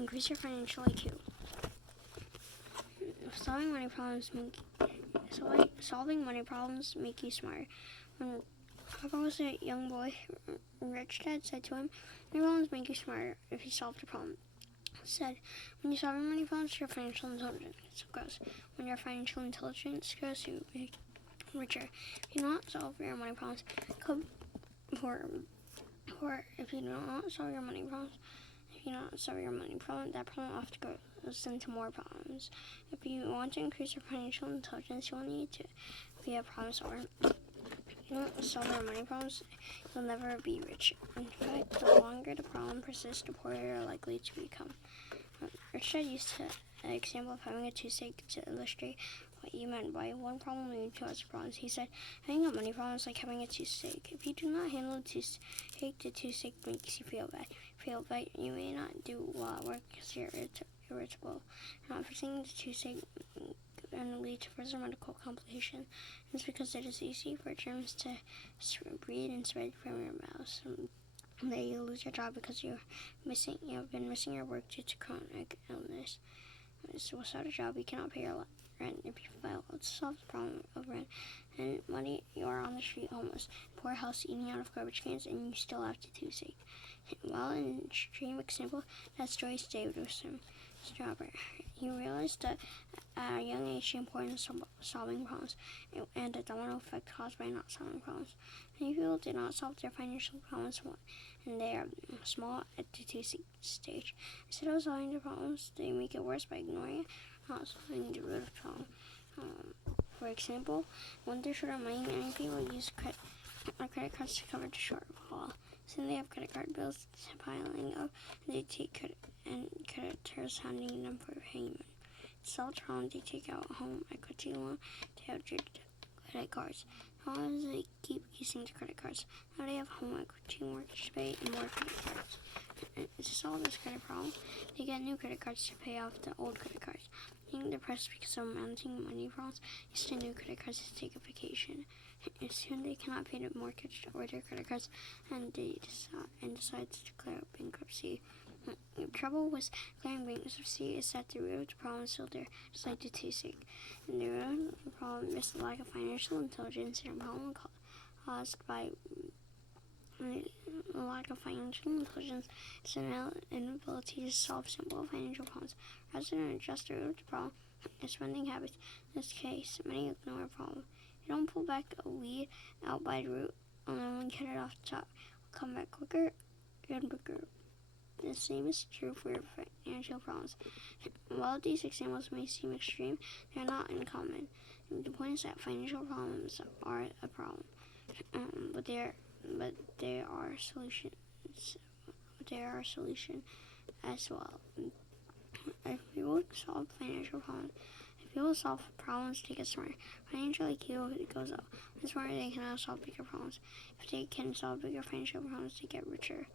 increase your financial IQ. Solving money problems make you smarter. When Papa was a young boy, Rich Dad said to him, "Money problems make you smarter if you solved a problem." He said, when you solve your money problems, your financial intelligence grows. When your financial intelligence grows, you become richer. If you do not solve your money problems, if you do not solve your money problems, that problem often goes into more problems. If you want to increase your financial intelligence, you will need to be a problem solver. If you don't solve your money problems, you'll never be rich. In fact, the longer the problem persists, the poorer you're likely to become. Rich Dad used an example of having a toothache to illustrate what he meant by one problem leading to other problems. He said, having a money problem is like having a toothache. If you do not handle a toothache, the toothache makes you feel bad. You may not do well at work because you're irritable. Not fixing the toothache and lead to further medical complications. It's because it is easy for germs to breed and spread from your mouth. Then you lose your job because you've been missing your work due to chronic illness. So without a job, you cannot pay your rent. If you fail to solve the problem of rent and money, you are on the street homeless, poor house, eating out of garbage cans, and you still have the toothache. Well, in an extreme example, that story stayed with him. Strawberry. He realized that at a young age the importance of solving problems and the domino effect caused by not solving problems. Many people do not solve their financial problems and they are small at the toothache stage. Instead of solving the problems, they make it worse by ignoring it, not solving the root of the problem. For example, when they're short of money, many people use credit cards to cover the shortfall. Soon they have credit card bills piling up, and they take creditors handing them for payment. To solve the problem, they take out a home equity loan to help their credit cards. How as they keep using the credit cards, now they have home equity, mortgage to pay, and more credit cards. And to solve this credit problem, they get new credit cards to pay off the old credit cards. Being depressed because of mounting money problems, use the new credit cards to take a vacation. And soon they cannot pay the mortgage or their credit cards, and they decide to declare bankruptcy. The trouble with declaring bankruptcy is that the root of the problem is still there, just like the toothache. And the root of the problem is the lack of financial intelligence, and a problem caused by a lack of financial intelligence is an inability to solve simple financial problems. Rather than address the root of the problem, is spending habits. In this case, many ignore a problem. You don't pull back a weed out by the root, and then when you get it off the top, it'll come back quicker and bigger. The same is true for your financial problems. While these examples may seem extreme, they are not uncommon. The point is that financial problems are a problem, but they are solutions. They are a solution as well. If people solve financial problems, if people solve problems to get smarter, financial IQ goes up. The smarter they can now solve bigger problems. If they can solve bigger financial problems, they get richer.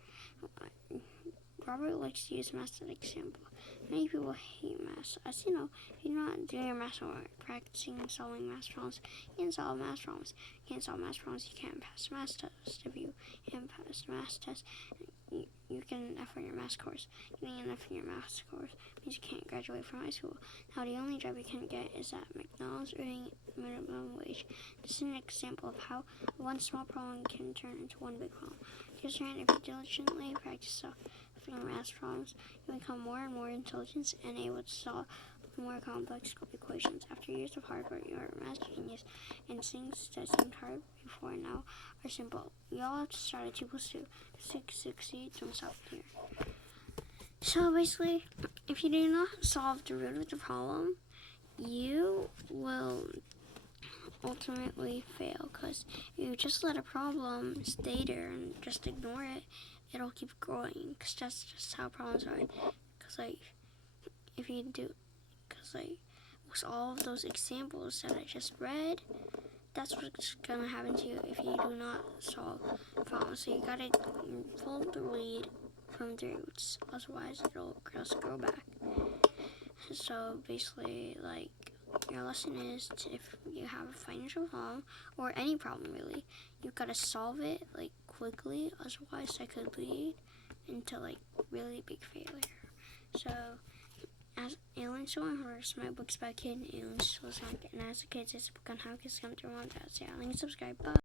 Robert likes to use math as an example. Many people hate math. As you know, if you're not doing your math homework, practicing solving math problems, you can solve math problems. You can't solve math problems, you can't pass the math test. If you can't pass the math test, you get an F on your math course. Getting an F in your math course means you can't graduate from high school. Now, the only job you can get is at McDonald's earning minimum wage. This is an example of how one small problem can turn into one big problem. Because if you diligently practice your math problems, you become more and more intelligent and able to solve more complex equations. After years of hard work, you are a math genius, and things that seemed hard before now are simple. We all have to start at 2 plus 2 to succeed. Don't stop here. So basically, if you do not solve the root of the problem, you will ultimately fail, because if you just let a problem stay there and just ignore it, it'll keep growing, because that's just how problems are. Because with all of those examples that I just read, that's what's gonna happen to you if you do not solve problems. So you gotta pull the weed from the roots, otherwise it'll just grow back. So basically, your lesson is if you have a financial problem, or any problem really, you've got to solve it quickly, otherwise that could lead into really big failure. So, as Alien Soul and Horse, my book's about kid and Alien Soul, and as a kid, it's a book on how kids come through one. So, yeah, link and subscribe. Bye.